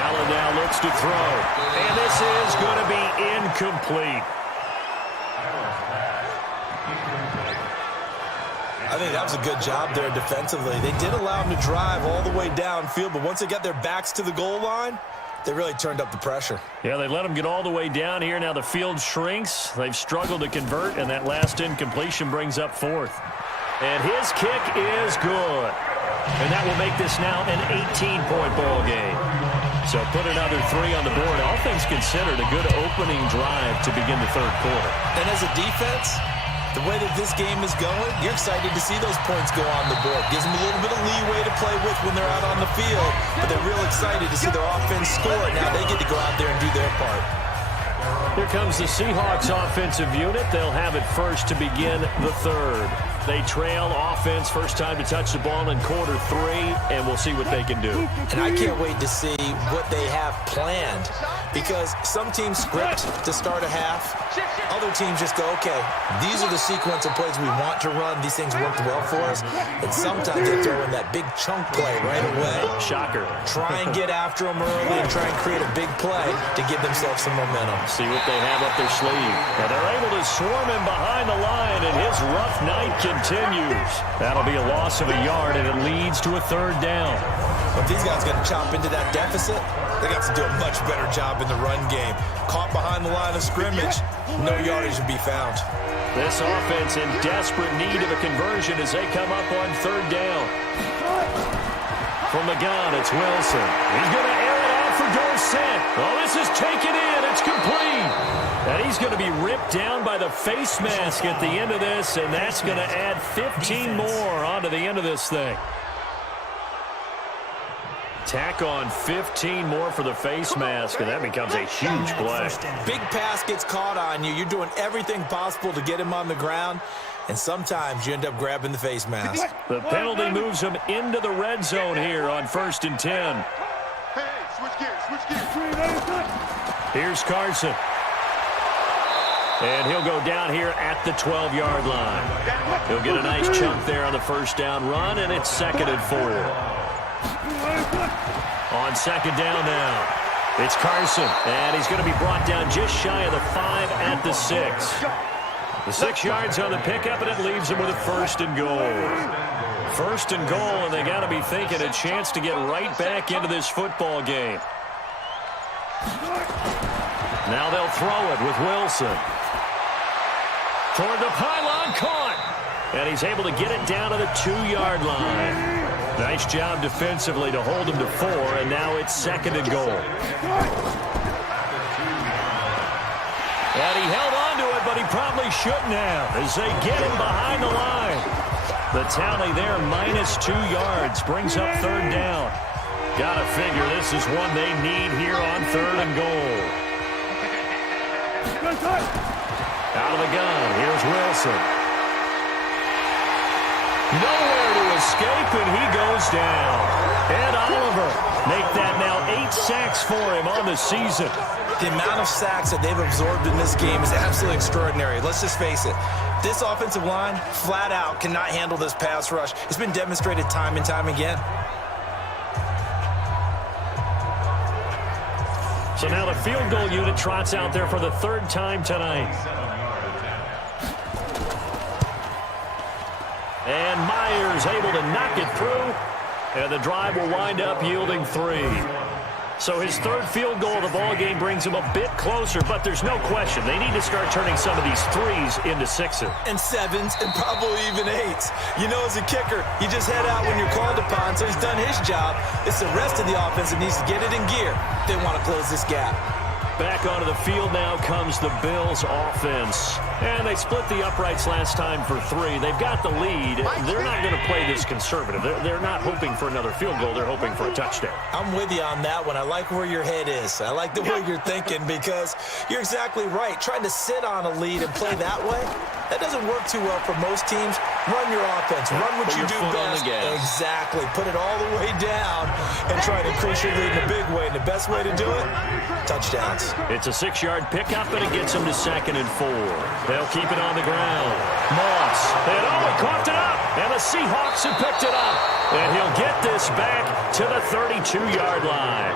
Allen now looks to throw. And this is going to be incomplete. I think that was a good job there defensively. They did allow them to drive all the way downfield, but once they got their backs to the goal line, they really turned up the pressure. Yeah, they let them get all the way down here. Now the field shrinks. They've struggled to convert, and that last incompletion brings up 4th. And his kick is good. And that will make this now an 18-point ball game. So put another 3 on the board. All things considered, a good opening drive to begin the 3rd quarter. And as a defense, The way that this game is going, you're excited to see those points go on the board. Gives them a little bit of leeway to play with when they're out on the field, but they're real excited to see their offense score. Now they get to go out there and do their part. Here comes the Seahawks offensive unit. They'll have it first to begin the third. They trail offense, first time to touch the ball in quarter 3, and we'll see what they can do. And I can't wait to see what they have planned, because some teams script to start a half. Other teams just go, okay, these are the sequence of plays we want to run. These things worked well for us. And sometimes they throw in that big chunk play right away. Shocker. Try and get after them early and try and create a big play to give themselves some momentum. See what they have up their sleeve. And they're able to swarm him behind the line, and his rough night continues. That'll be a loss of a yard, and it leads to a third down. If these guys got to chop into that deficit, they got to do a much better job in the run game. Caught behind the line of scrimmage, no yardage to be found. This offense in desperate need of a conversion as they come up on third down. From the gun, it's Wilson. He's going to air it out for Dorsett. Oh, this is taken in. It's complete. And he's going to be ripped down by the face mask at the end of this, and that's going to add 15 more onto the end of this thing. Tack on 15 more for the face mask, and that becomes a huge play. Big pass gets caught on you. You're doing everything possible to get him on the ground, and sometimes you end up grabbing the face mask. The penalty moves him into the red zone here on 1st and 10. Hey, switch gears. Here's Carson. And he'll go down here at the 12-yard line. He'll get a nice chunk there on the first down run, and it's 2nd and 4. On 2nd down now, it's Carson, and he's going to be brought down just shy of the 5 at the 6. The 6 yards on the pickup, and it leaves him with a 1st and goal. 1st and goal, and they got to be thinking a chance to get right back into this football game. Now they'll throw it with Wilson. Toward the pylon, caught. And he's able to get it down to the 2-yard line. Nice job defensively to hold him to 4, and now it's 2nd and goal. And he held on to it, but he probably shouldn't have as they get him behind the line. The tally there, -2 yards, brings up 3rd down. Gotta figure this is one they need here on 3rd and goal. Out of the gun, here's Wilson. Nowhere to escape, and he goes down. And Oliver make that now 8 sacks for him on the season. The amount of sacks that they've absorbed in this game is absolutely extraordinary. Let's just face it. This offensive line, flat out, cannot handle this pass rush. It's been demonstrated time and time again. So now the field goal unit trots out there for the 3rd time tonight. And Myers able to knock it through, and the drive will wind up yielding 3. So his 3rd field goal of the ball game brings him a bit closer, but there's no question they need to start turning some of these 3s into 6s. And 7s, and probably even 8s. You know, as a kicker, you just head out when you're called upon, so he's done his job. It's the rest of the offense that needs to get it in gear. They want to close this gap. Back onto the field now comes the Bills offense. And they split the uprights last time for 3. They've got the lead. They're not going to play this conservative. They're not hoping for another field goal. They're hoping for a touchdown. I'm with you on that one. I like where your head is. I like the way you're thinking, because you're exactly right. Trying to sit on a lead and play that way, that doesn't work too well for most teams. Run your offense. Run what you do best. Exactly. Put it all the way down and try to increase your lead in a big way. And the best way to do it, touchdowns. It's a 6-yard pickup, and it gets him to 2nd and 4. They'll keep it on the ground. Moss. And he coughed it up. And the Seahawks have picked it up. And he'll get this back to the 32-yard line.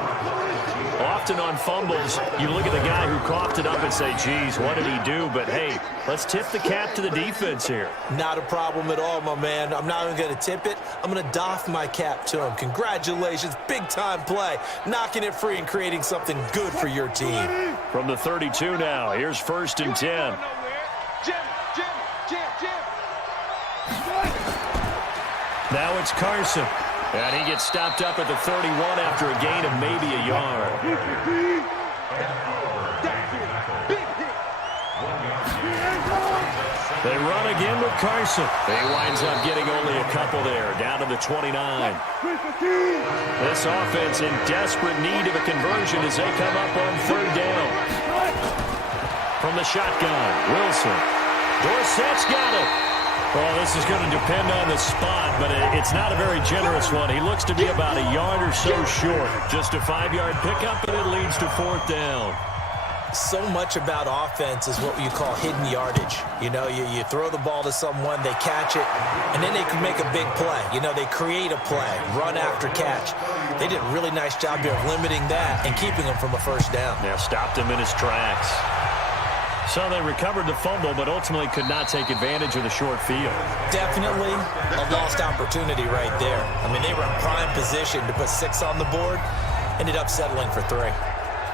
Often on fumbles, you look at the guy who coughed it up and say, geez, what did he do? But, hey, let's tip the cap to the defense here. Not a problem at all, my man. I'm not even going to tip it. I'm going to doff my cap to him. Congratulations. Big-time play. Knocking it free and creating something good for your team. From the 32 now, here's 1st and 10. Now it's Carson. And he gets stopped up at the 31 after a gain of maybe a yard. They run again with Carson. He winds up getting only a couple there, down to the 29. This offense in desperate need of a conversion as they come up on third down. From the shotgun, Wilson. Dorsett's got it. Well, this is going to depend on the spot, but it's not a very generous one. He looks to be about a yard or so short. Just a 5-yard pickup, and it leads to fourth down. So much about offense is what you call hidden yardage. You know, you throw the ball to someone, they catch it, and then they can make a big play. You know, they create a play, run after catch. They did a really nice job here of limiting that and keeping him from a first down. Now stopped him in his tracks. So they recovered the fumble, but ultimately could not take advantage of the short field. Definitely a lost opportunity right there. I mean, they were in prime position to put 6 on the board, ended up settling for 3.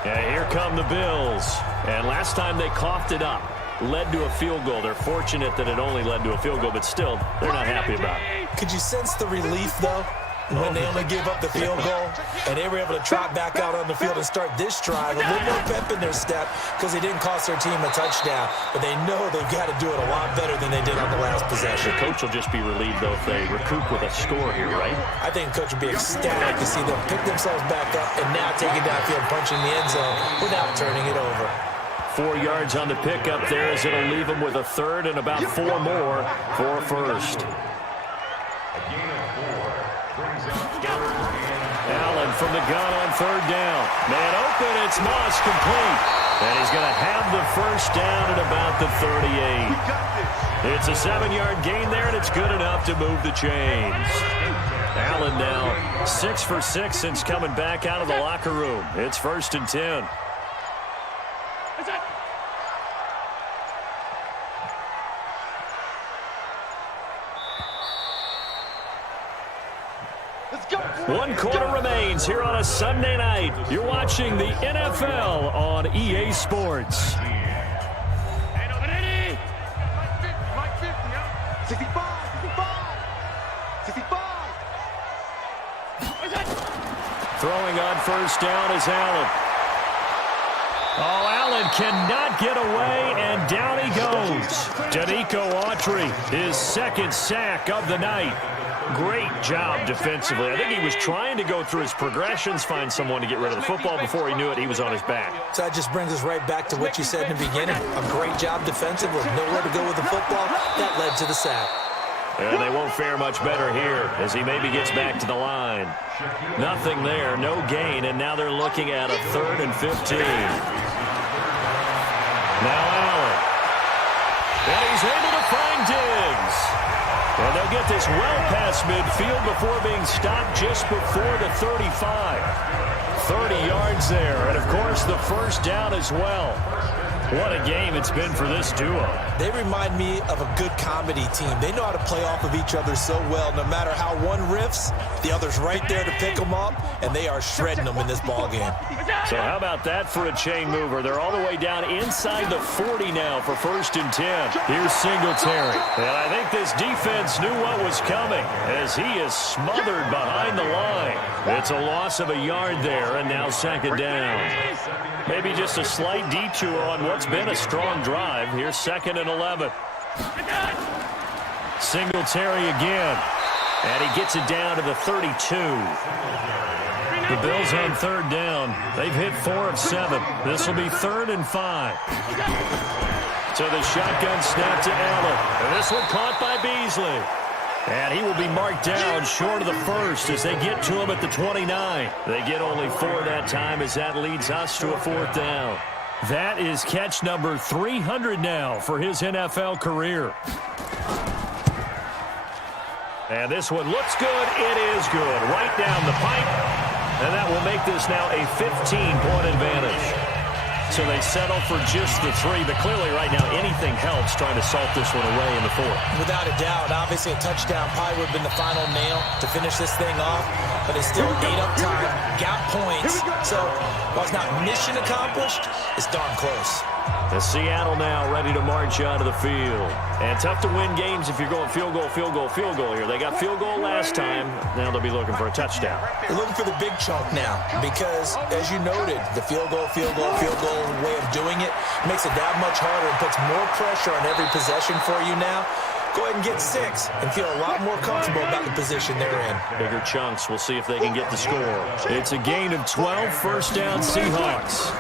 Yeah, here come the Bills. And last time they coughed it up, led to a field goal. They're fortunate that it only led to a field goal, but still, they're not happy about it. Could you sense the relief, though, when they only gave up the field goal and they were able to trot back out on the field and start this drive, a little more pep in their step because they didn't cost their team a touchdown, but they know they've got to do it a lot better than they did on the last possession. The coach will just be relieved, though, if they recoup with a score here, right? I think the coach will be ecstatic to see them pick themselves back up and now take it downfield, punching the end zone without turning it over. 4 yards on the pickup there as it'll leave them with a third and about 4 more for a first. Allen from the gun on third down. Man open, it's Moss complete. And he's going to have the first down at about the 38. It's a 7-yard gain there, and it's good enough to move the chains. Allen now 6 for 6 since coming back out of the locker room. It's 1st and 10. One quarter remains here on a Sunday night. You're watching the NFL on EA Sports. 65, 65. Throwing on first down is Allen. Oh, Allen cannot get away, and down he goes. Danico Autry, his 2nd sack of the night. Great job defensively. I think he was trying to go through his progressions, find someone to get rid of the football. Before he knew it, he was on his back. So that just brings us right back to what you said in the beginning. A great job defensively. Nowhere to go with the football. That led to the sack. And they won't fare much better here as he maybe gets back to the line. Nothing there, no gain, and now they're looking at a 3rd and 15. Now Allen. And he's able to find Diggs. And they'll get this well past midfield before being stopped just before the 35. 30 yards there, and of course the first down as well. What a game it's been for this duo. They remind me of a good comedy team. They know how to play off of each other so well. No matter how one riffs, the other's right there to pick them up, and they are shredding them in this ballgame. So how about that for a chain mover? They're all the way down inside the 40 now for 1st and 10. Here's Singletary. And I think this defense knew what was coming as he is smothered behind the line. It's a loss of a yard there, and now 2nd down. Maybe just a slight detour on what's been a strong drive. Here's 2nd and 11. Singletary again. And he gets it down to the 32. The Bills on 3rd down. They've hit 4 of 7. This will be 3rd and 5. So the shotgun snap to Allen. And this one caught by Beasley. And he will be marked down short of the first as they get to him at the 29. They get only 4 that time as that leads us to a 4th down. That is catch number 300 now for his NFL career. And this one looks good. It is good. Right down the pipe. And that will make this now a 15-point advantage. So they settle for just the 3, but clearly right now anything helps trying to salt this one away in the 4th. Without a doubt, obviously a touchdown probably would have been the final nail to finish this thing off, but it's still ate up time, got points, so while it's not mission accomplished, it's darn close. The Seattle now ready to march onto the field. And tough to win games if you're going field goal, field goal, field goal here. They got field goal last time. Now they'll be looking for a touchdown. They're looking for the big chunk now because, as you noted, the field goal way of doing it makes it that much harder and puts more pressure on every possession for you now. Go ahead and get 6 and feel a lot more comfortable about the position they're in. Bigger chunks. We'll see if they can get the score. It's a gain of 12, first down Seahawks.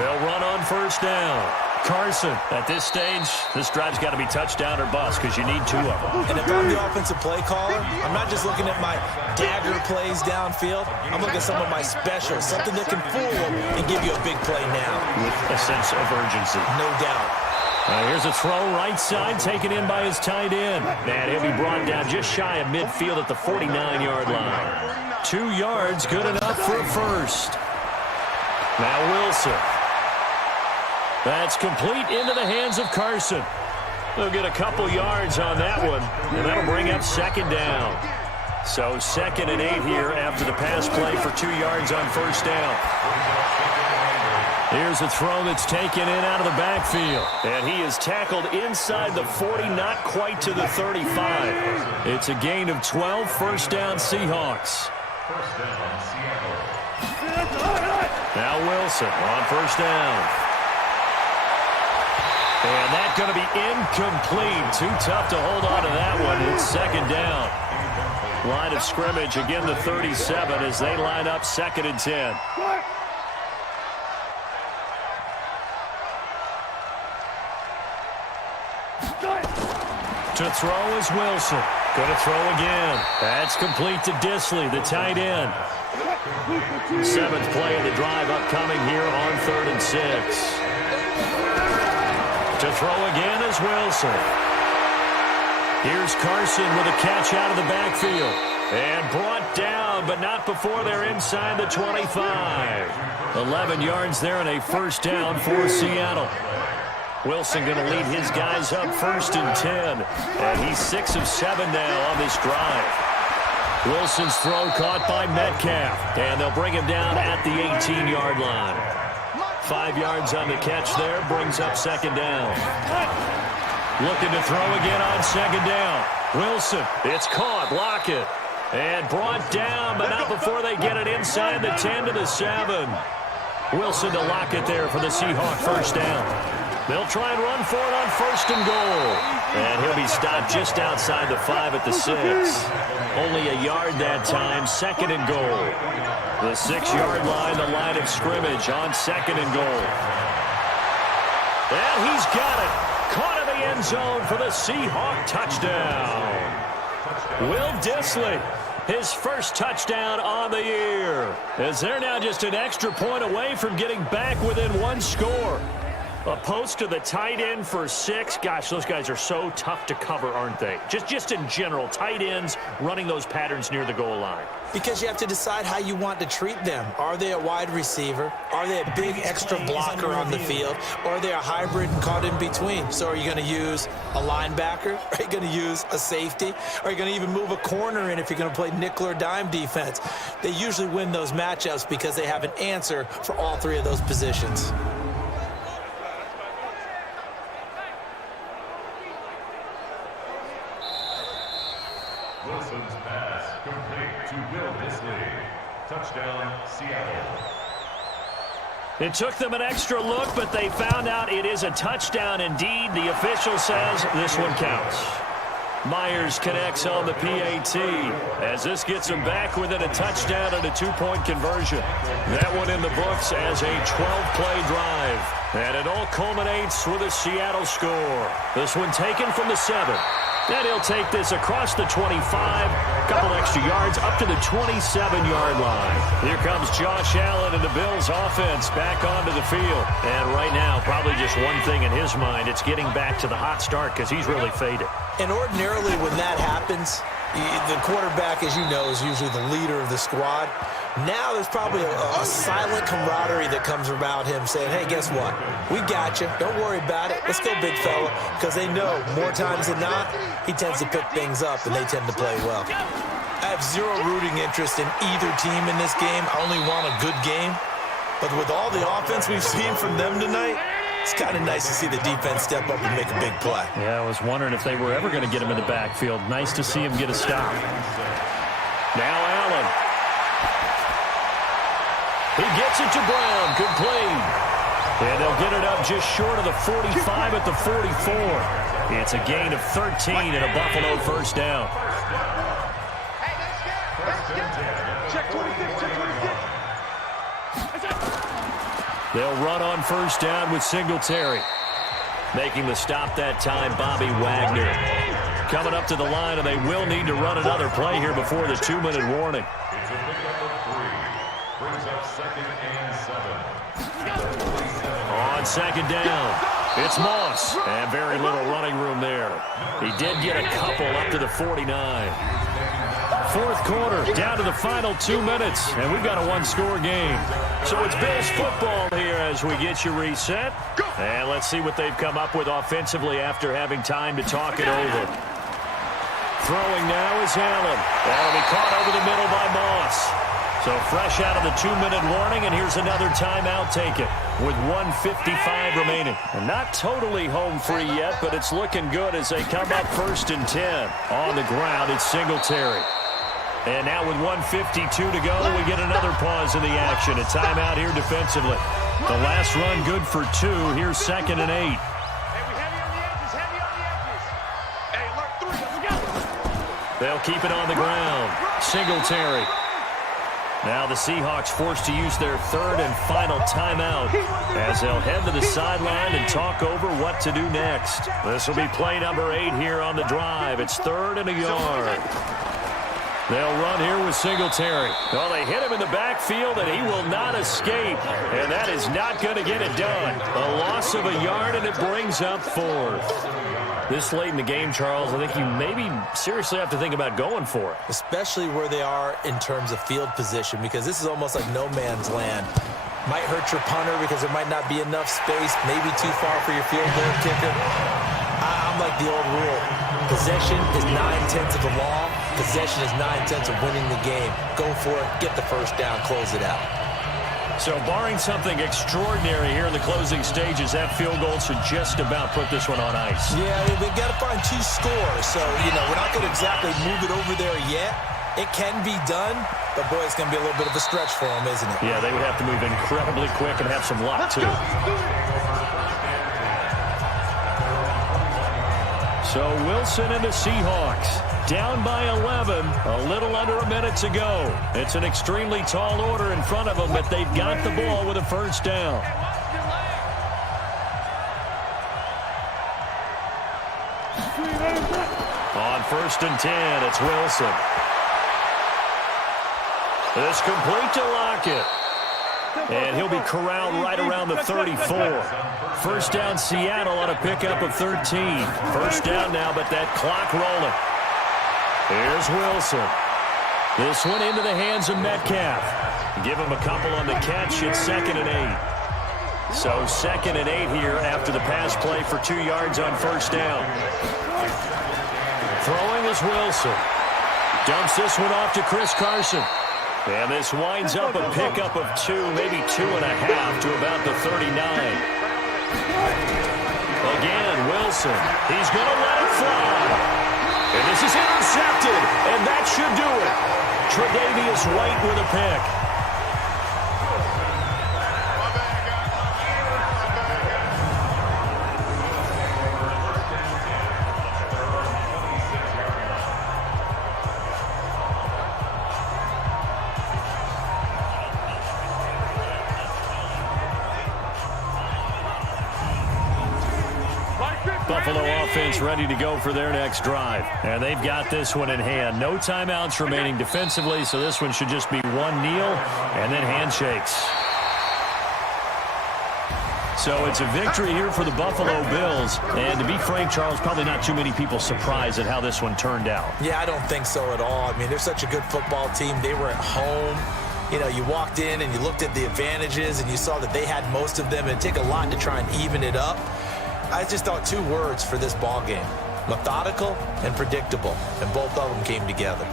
They'll run on first down. Carson, at this stage, this drive's got to be touchdown or bust because you need 2 of them. And if I'm the offensive play caller, I'm not just looking at my dagger plays downfield. I'm looking at some of my specials, something that can fool them and give you a big play now. With a sense of urgency. No doubt. Here's a throw right side, taken in by his tight end. And he'll be brought down just shy of midfield at the 49-yard line. 2 yards, good enough for a first. Now Wilson. That's complete into the hands of Carson. They'll get a couple yards on that one, and that'll bring up second down. So 2nd and 8 here after the pass play for 2 yards on first down. Here's a throw that's taken in out of the backfield. And he is tackled inside the 40, not quite to the 35. It's a gain of 12, first down Seahawks. Now Wilson on first down. And that's going to be incomplete. Too tough to hold on to that one. It's second down. Line of scrimmage, again the 37 as they line up 2nd and 10. To throw is Wilson. Going to throw again. That's complete to Disley, the tight end. 7th play of the drive upcoming here on 3rd and 6. To throw again is Wilson. Here's Carson with a catch out of the backfield. And brought down, but not before they're inside the 25. 11 yards there and a first down for Seattle. Wilson going to lead his guys up 1st and 10. And he's 6 of 7 now on this drive. Wilson's throw caught by Metcalf. And they'll bring him down at the 18-yard line. 5 yards on the catch there, brings up second down. Looking to throw again on second down. Wilson, it's caught, Lockett. And brought down, but not before they get it inside the 10 to the 7. Wilson to Lockett there for the Seahawks first down. They'll try and run for it on 1st and goal. And he'll be stopped just outside the 5 at the 6. Only a yard that time, 2nd and goal. The 6-yard line, the line of scrimmage on 2nd and goal. And he's got it. Caught in the end zone for the Seahawk touchdown. Will Disley, his first touchdown on the year. As they're now just an extra point away from getting back within 1 score. A post to the tight end for 6. Gosh, those guys are so tough to cover, aren't they? Just in general, tight ends running those patterns near the goal line. Because you have to decide how you want to treat them. Are they a wide receiver? Are they a big extra blocker on the field? Or are they a hybrid and caught in between? So are you going to use a linebacker? Are you going to use a safety? Are you going to even move a corner in if you're going to play nickel or dime defense? They usually win those matchups because they have an answer for all 3 of those positions. Wilson's pass complete to Will Disley. Touchdown, Seattle. It took them an extra look, but they found out it is a touchdown indeed. The official says this one counts. Myers connects on the PAT as this gets him back within a touchdown and a 2-point conversion. That one in the books as a 12-play drive. And it all culminates with a Seattle score. This one taken from the 7. And he'll take this across the 25, couple extra yards up to the 27-yard line. Here comes Josh Allen and the Bills offense back onto the field. And right now, probably just one thing in his mind, it's getting back to the hot start because he's really faded. And ordinarily when that happens, the quarterback, as you know, is usually the leader of the squad. Now there's probably a silent camaraderie that comes about him saying, hey, guess what? We got you. Don't worry about it. Let's go, big fella. Because they know more times than not, he tends to pick things up, and they tend to play well. I have zero rooting interest in either team in this game. I only want a good game. But with all the offense we've seen from them tonight, It's kind of nice to see the defense step up and make a big play. Yeah, I was wondering if they were ever going to get him in the backfield. Nice to see him get a stop. Now Allen. He gets it to Brown. Complete. And they'll get it up just short of the 45 at the 44. It's a gain of 13 and a Buffalo first down. Check 26, check 26. They'll run on first down with Singletary. Making the stop that time, Bobby Wagner. Coming up to the line, and they will need to run another play here before the 2-minute warning. It's a pickup of 3. Brings up 2nd and 7. On second down, it's Moss. And very little running room there. He did get a couple up to the 49. Fourth quarter, down to the final 2 minutes, and we've got a one-score game. So it's Bills football here as we get you reset. And let's see what they've come up with offensively after having time to talk it over. Throwing now is Allen. That'll be caught over the middle by Moss. So fresh out of the 2-minute warning, and here's another timeout taken with 1:55 remaining. And not totally home free yet, but it's looking good as they come up 1st and 10. On the ground, it's Singletary. And now with 1:52 to go, we get another pause in the action. A timeout here defensively. The last run good for 2. Here's 2nd and 8. Hey, we heavy on the edges, heavy on the edges. Hey, alert 3, let's go. They'll keep it on the ground. Singletary. Now the Seahawks forced to use their 3rd and final timeout as they'll head to the sideline and talk over what to do next. This will be play number 8 here on the drive. It's 3rd and a yard. They'll run here with Singletary. Well, they hit him in the backfield, and he will not escape. And that is not going to get it done. A loss of a yard, and it brings up 4th. This late in the game, Charles, I think you maybe seriously have to think about going for it. Especially where they are in terms of field position, because this is almost like no man's land. Might hurt your punter because there might not be enough space, maybe too far for your field goal kicker. I'm like the old rule. Possession is 9/10 of the law. Possession is 9/10 of winning the game. Go for it, get the first down, close it out. So barring something extraordinary here in the closing stages, that field goal should just about put this one on ice. Yeah, we've got to find 2 scores. So, we're not going to exactly move it over there yet. It can be done, but, boy, it's going to be a little bit of a stretch for them, isn't it? Yeah, they would have to move incredibly quick and have some luck, too. So Wilson and the Seahawks down by 11, a little under a minute to go. It's an extremely tall order in front of them, but they've got the ball with a first down. On 1st and 10, it's Wilson. It's complete to Lockett. And he'll be corralled right around the 34. First down, Seattle on a pickup of 13. First down now, but that clock rolling. Here's Wilson. This one into the hands of Metcalf. Give him a couple on the catch. It's 2nd and 8. So 2nd and 8 here after the pass play for 2 yards on first down. Throwing is Wilson. Dumps this one off to Chris Carson. And this winds up a pickup of 2, maybe 2.5 to about the 39. Again, Wilson. He's going to let it fly. And this is intercepted. And that should do it. Tre'Davious White with a pick. Buffalo offense ready to go for their next drive. And they've got this one in hand. No timeouts remaining defensively, so this one should just be one kneel and then handshakes. So it's a victory here for the Buffalo Bills. And to be frank, Charles, probably not too many people surprised at how this one turned out. Yeah, I don't think so at all. I mean, they're such a good football team. They were at home. You walked in and you looked at the advantages and you saw that they had most of them. It'd take a lot to try and even it up. I just thought 2 words for this ball game: methodical and predictable, and both of them came together.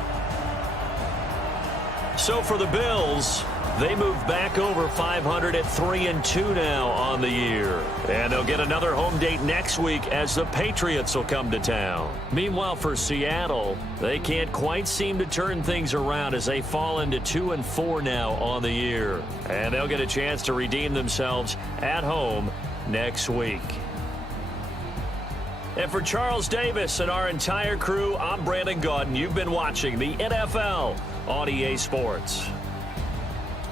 So for the Bills, They move back over 500 at 3-2 now on the year. And they'll get another home date next week as the Patriots will come to town. Meanwhile, for Seattle, they can't quite seem to turn things around as they fall into 2-4 now on the year. And they'll get a chance to redeem themselves at home next week. And for Charles Davis and our entire crew, I'm Brandon Gaudin. You've been watching the NFL on EA Sports.